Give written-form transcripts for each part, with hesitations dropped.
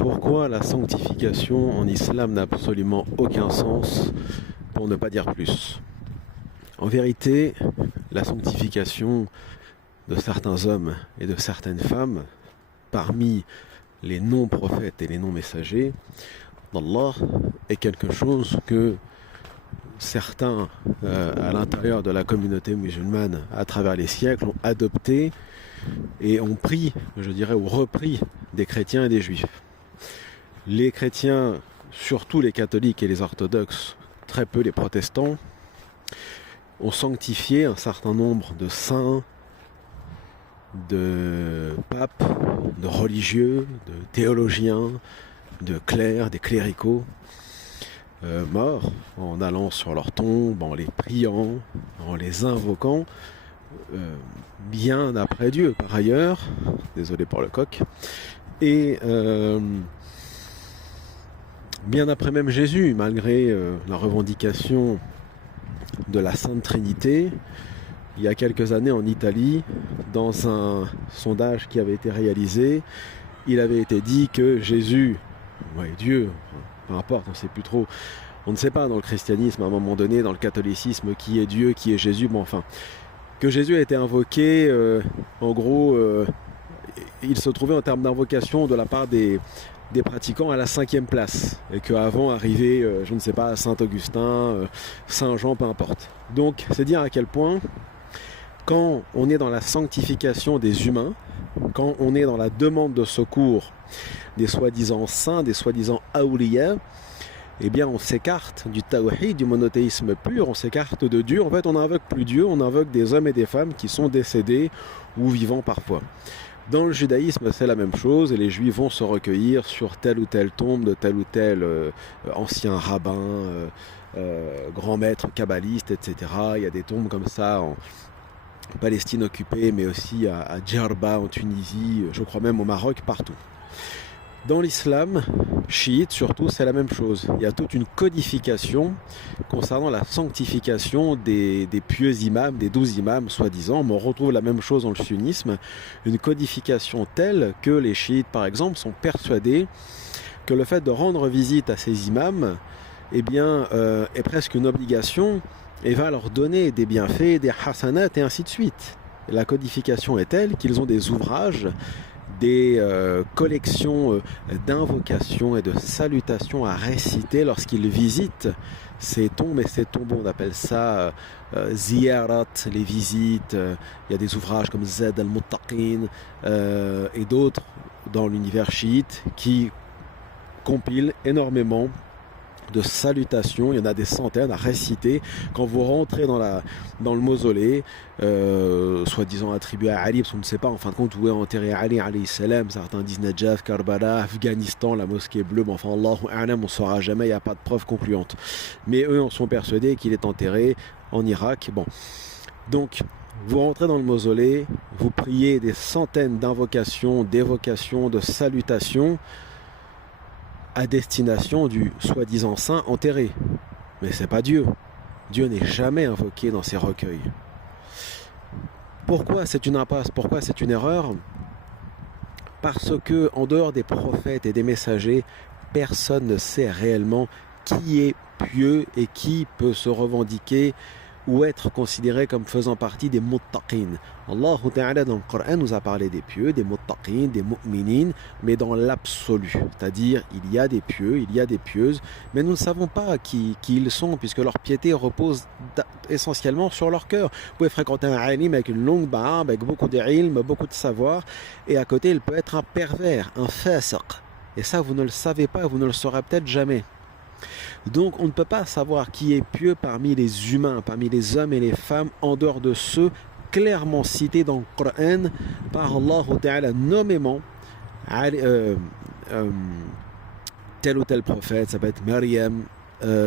Pourquoi la sanctification en islam n'a absolument aucun sens, pour ne pas dire plus? En vérité, la sanctification de certains hommes et de certaines femmes, parmi les non-prophètes et les non-messagers d'Allah, est quelque chose que certains à l'intérieur de la communauté musulmane à travers les siècles ont adopté et ont pris, je dirais, ou repris des chrétiens et des juifs. Les chrétiens, surtout les catholiques et les orthodoxes, très peu les protestants, ont sanctifié un certain nombre de saints, de papes, de religieux, de théologiens, de clercs, des cléricaux, morts, en allant sur leur tombe, en les priant, en les invoquant, bien après Dieu par ailleurs, désolé pour le coq, et bien après même Jésus, malgré la revendication de la Sainte Trinité. Il y a quelques années en Italie, dans un sondage qui avait été réalisé, il avait été dit que Jésus, ouais, Dieu, peu importe, on ne sait plus trop, on ne sait pas dans le christianisme à un moment donné, dans le catholicisme, qui est Dieu, qui est Jésus, bon enfin, que Jésus a été invoqué, en gros, il se trouvait en termes d'invocation de la part des pratiquants à la 5e place, et qu'avant arrivait, je ne sais pas, Saint Augustin, Saint Jean, peu importe. Donc c'est dire à quel point, quand on est dans la sanctification des humains, quand on est dans la demande de secours des soi-disant saints, des soi-disant awliya, eh bien on s'écarte du tawhid, du monothéisme pur, on s'écarte de Dieu. En fait, on n'invoque plus Dieu, on invoque des hommes et des femmes qui sont décédés ou vivants parfois. Dans le judaïsme, c'est la même chose, et les juifs vont se recueillir sur telle ou telle tombe de tel ou tel ancien rabbin, grand maître kabbaliste, etc. Il y a des tombes comme ça en Palestine occupée, mais aussi à Djerba en Tunisie, je crois même au Maroc, partout. Dans l'islam chiite surtout, c'est la même chose. Il y a toute une codification concernant la sanctification des pieux imams, des 12 imams soi-disant, mais on retrouve la même chose dans le sunnisme, une codification telle que les chiites par exemple sont persuadés que le fait de rendre visite à ces imams eh bien, est presque une obligation et va leur donner des bienfaits, des hasanat et ainsi de suite. La codification est telle qu'ils ont des ouvrages, des collections d'invocations et de salutations à réciter lorsqu'ils visitent ces tombes et ces tombeaux. On appelle ça ziyarat, les visites. Il y a des ouvrages comme Zad al-Muttaqin et d'autres dans l'univers chiite qui compilent énormément de salutations, il y en a des centaines à réciter quand vous rentrez dans le mausolée, soi-disant attribué à Ali, parce qu'on ne sait pas en fin de compte où est enterré Ali alayhi salam. Certains disent Najaf, Karbala, Afghanistan, la mosquée bleue, mais enfin Allahu a'lam, on ne saura jamais, il n'y a pas de preuve concluante. Mais eux en sont persuadés qu'il est enterré en Irak. Bon, donc vous rentrez dans le mausolée, vous priez des centaines d'invocations, d'évocations, de salutations à destination du soi-disant saint enterré. Mais c'est pas Dieu. Dieu n'est jamais invoqué dans ces recueils. Pourquoi c'est une impasse? Pourquoi c'est une erreur? Parce que, en dehors des prophètes et des messagers, personne ne sait réellement qui est pieux et qui peut se revendiquer ou être considéré comme faisant partie des muttaqin. Allah Ta'ala dans le Coran nous a parlé des pieux, des muttaqin, des mu'minin, mais dans l'absolu. C'est-à-dire, il y a des pieux, il y a des pieuses, mais nous ne savons pas qui ils sont, puisque leur piété repose essentiellement sur leur cœur. Vous pouvez fréquenter un alim avec une longue barbe, avec beaucoup d'ilm, beaucoup de savoir, et à côté, il peut être un pervers, un fasiq. Et ça, vous ne le savez pas, vous ne le saurez peut-être jamais. Donc on ne peut pas savoir qui est pieux parmi les humains, parmi les hommes et les femmes, en dehors de ceux clairement cités dans le Coran par Allah Ta'ala, nommément tel ou tel prophète. Ça peut être Maryam,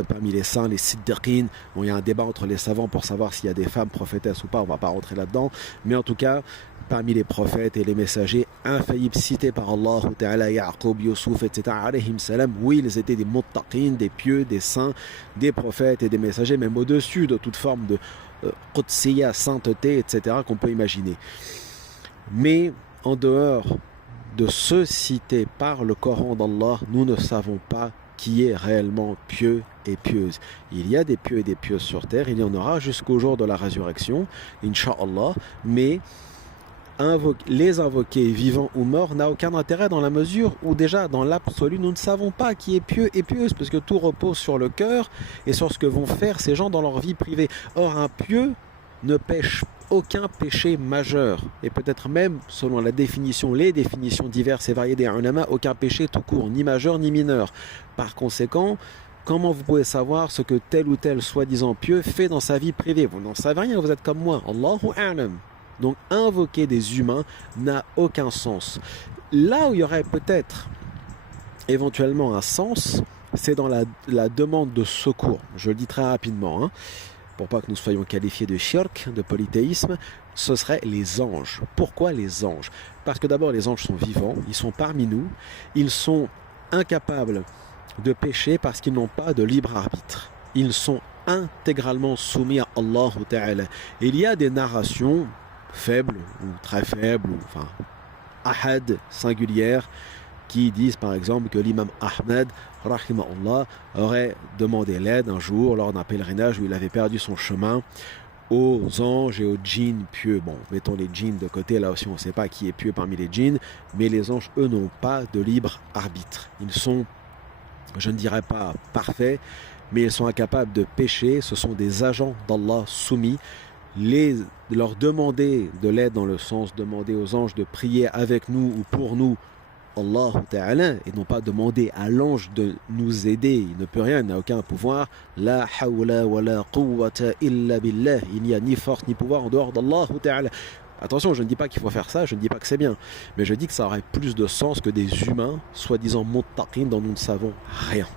parmi les saints, les siddiqines. Bon, il y a un débat entre les savants pour savoir s'il y a des femmes prophétesses ou pas, on ne va pas rentrer là-dedans, mais en tout cas parmi les prophètes et les messagers infaillibles cités par Allah Ta'ala, Yaqub, Yusuf, etc. alayhim salam, oui, ils étaient des muttaqin, des pieux, des saints, des prophètes et des messagers, même au-dessus de toute forme de qudsiya, sainteté, etc. qu'on peut imaginer. Mais en dehors de ceux cités par le Coran d'Allah, nous ne savons pas qui est réellement pieux et pieuse. Il y a des pieux et des pieuses sur terre, il y en aura jusqu'au jour de la résurrection, Inch'Allah, mais les invoquer vivants ou morts n'a aucun intérêt dans la mesure où déjà dans l'absolu nous ne savons pas qui est pieux et pieuse parce que tout repose sur le cœur et sur ce que vont faire ces gens dans leur vie privée. Or un pieux ne pêche aucun péché majeur et peut-être même selon les définitions diverses et variées des ulama, aucun péché tout court, ni majeur ni mineur. Par conséquent, comment vous pouvez savoir ce que tel ou tel soi-disant pieux fait dans sa vie privée? Vous n'en savez rien, vous êtes comme moi. Allahu a'lam. Donc invoquer des humains n'a aucun sens. Là où il y aurait peut-être éventuellement un sens, c'est dans la demande de secours. Je le dis très rapidement, pour pas que nous soyons qualifiés de shirk, de polythéisme, ce seraient les anges. Pourquoi les anges? Parce que d'abord les anges sont vivants, ils sont parmi nous, ils sont incapables de pécher parce qu'ils n'ont pas de libre arbitre. Ils sont intégralement soumis à Allah Ta'ala. Il y a des narrations faibles ou très faibles, enfin ahad, singulières, qui disent par exemple que l'imam Ahmed rahimahullah aurait demandé l'aide un jour lors d'un pèlerinage où il avait perdu son chemin aux anges et aux djinns pieux. Bon, mettons les djinns de côté, là aussi on ne sait pas qui est pieux parmi les djinns, mais les anges eux n'ont pas de libre arbitre. Ils sont, je ne dirais pas parfaits, mais ils sont incapables de pécher, ce sont des agents d'Allah soumis. Leur demander de l'aide dans le sens demander aux anges de prier avec nous ou pour nous Allah Ta'ala et non pas demander à l'ange de nous aider, il ne peut rien, il n'a aucun pouvoir. La hawla wa la quwwata illa billah, il n'y a ni force ni pouvoir en dehors d'Allah Ta'ala. Attention, je ne dis pas qu'il faut faire ça, je ne dis pas que c'est bien, mais je dis que ça aurait plus de sens que des humains soi-disant muttaqin dont nous ne savons rien.